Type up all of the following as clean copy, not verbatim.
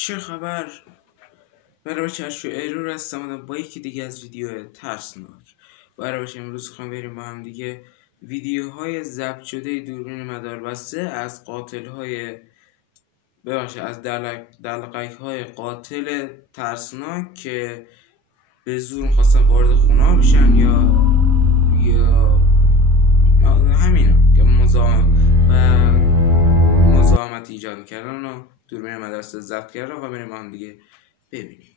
چه خبر؟ برای بچه ایرور هستم با یکی دیگه از ویدیو ترسناک. برای بچه امروز خواهم بریم با هم دیگه ویدیوهای ضبط شده دوربین مداربسته از از دلقک های قاتل ترسناک که به زور میخواستن وارد خونه بشن یا همینا که مزاحمت ایجاد میکردن و دوربین مدرسه ضبط کردن و بریم با هم دیگه ببینیم.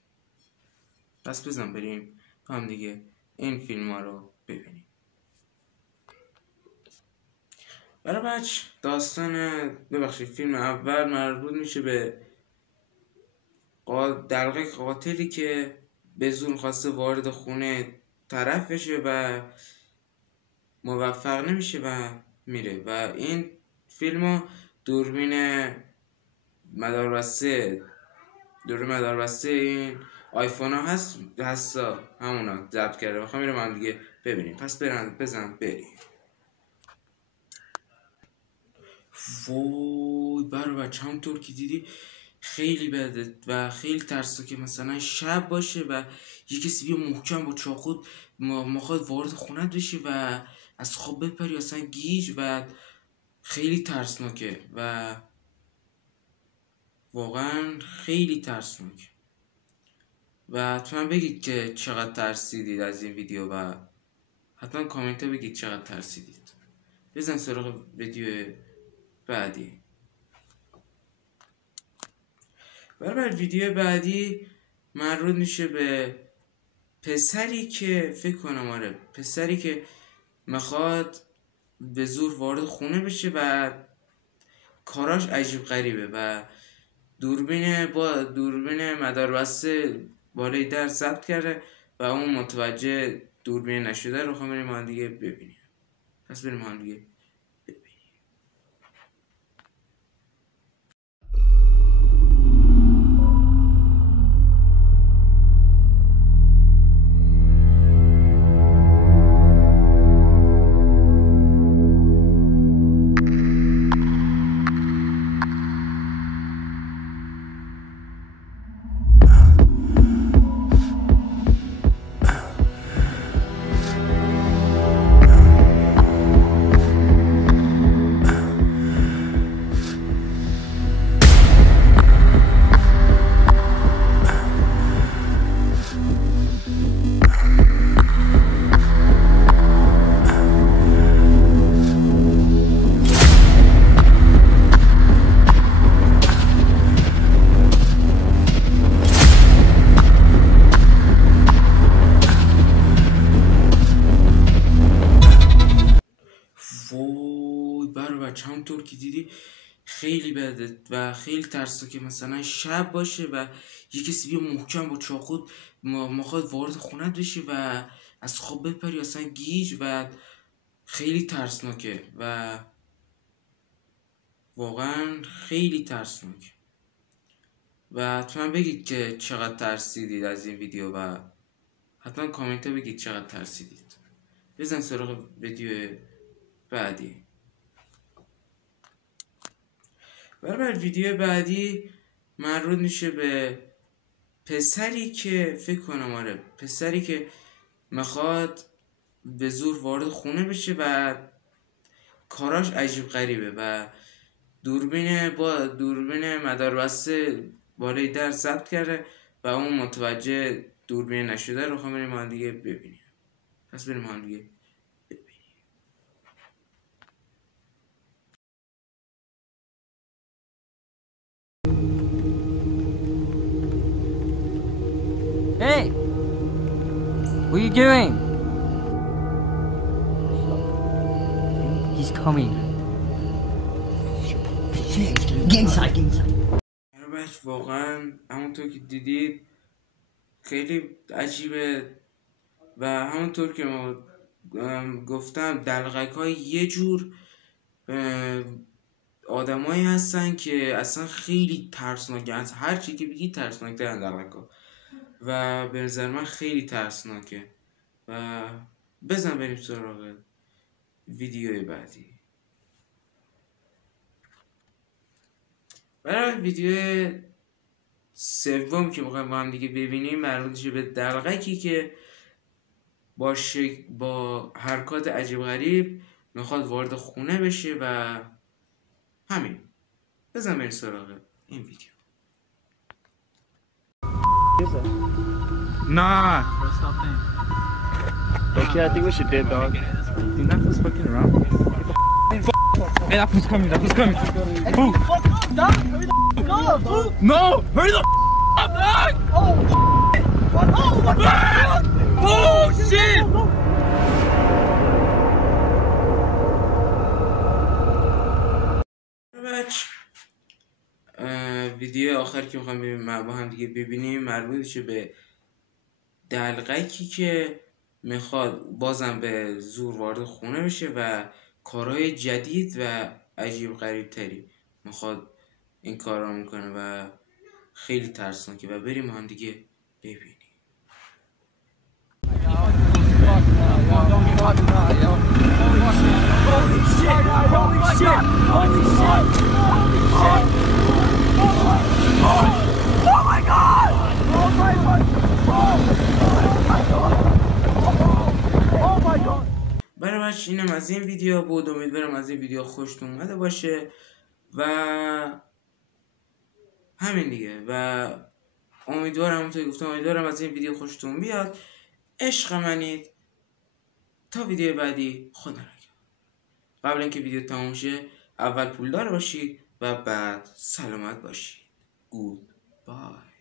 پس بزن بریم با هم دیگه این فیلم ها رو ببینیم. برای داستان فیلم اول مربوط میشه به دلقک قاتلی که به زور خواسته وارد خونه طرف بشه و موفق نمیشه و میره و این فیلمو دوربین مداربسته این آیفون ها هست همونا ضبط کرده. بخوام میرم هم دیگه ببینیم. پس بزن بریم. وای برای بچه همونطور که دیدی خیلی بده و خیلی ترسه که مثلا شب باشه و یه کسی بیا محکم با چاقو مخواد وارد خونت بشه و از خواب بپری اصلا گیج و خیلی ترسناکه و واقعا خیلی ترسناکه و حتما بگید که چقدر ترسیدید از این ویدیو و حتما کامنت ها بگید چقدر ترسیدید. بزن سراغ ویدیو بعدی. برای ویدیو بعدی مربوط میشه به پسری که پسری که میخواد به زور وارد خونه بشه و کاراش عجیب غریبه و دوربین مداربسته بالای در ضبط کرده و اون متوجه دوربین نشده. رو بریم ما دیگه ببینیم. پس بریم ما دیگه ببینیم. همونطور که دیدی خیلی بده و خیلی ترسه که مثلا شب باشه و یه کسی بیا محکم با چاقو مخواد وارد خونت بشه و از خواب بپری اصلا گیج و خیلی ترسناکه و واقعا خیلی ترسناکه و حتما بگید که چقدر ترسیدید از این ویدیو و حتما کامنت ها بگید چقدر ترسیدید. بزن سراغ ویدیو بعدی. برای ویدیو بعدی مربوط میشه به پسری که پسری که میخواد به زور وارد خونه بشه و کاراش عجیب غریبه و دوربین مداربسته بالای در ضبط کرده و اون متوجه دوربین نشده. رو بریم ما دیگه ببینیم. پس بریم ما دیگه ببینیم. Hey! What are you doing? He's coming. Get inside. واقعا همونطور که دیدید خیلی عجیبه و همونطور که ما گفتم دلقک های یه جور آدمایی هستن که اصلا خیلی ترسناکه. از هر چی که بگید ترسناک ترن دلقک ها و به نظر من خیلی ترسناکه و بزن بریم سراغ ویدیوی بعدی. برای ویدیو سوم که میخوایم با هم دیگه ببینیم مربوط میشه به دلقکی که با حرکات عجیب غریب میخواد وارد خونه بشه و همین. بزن بریم سراغ این ویدیو. Nah. Okay, I think we should dip, dog. Dude, that fool's fucking around. Hey, that fool's coming. That fool's coming. Fool. No! Hurry the up, dog! Oh, shit! ویدیو آخر که میخوام با هم دیگه ببینیم مربوط میشه به دلقکی که میخواد بازم به زور وارد خونه بشه و کارهای جدید و عجیب غریب تری میخواد این کار را میکنه و خیلی ترسناکه و بریم هم دیگه ببینیم. برای بچه اینم از این ویدیو بود. امیدوارم از این ویدیو خوشتون اومده باشه و همین دیگه و امیدوارم از این ویدیو خوشتون بیاد. عشق منید. تا ویدیو بعدی خدا نگهدار. قبل اینکه ویدیو تموم شه اول پولدار باشید و بعد سلامت باشید. گود بای.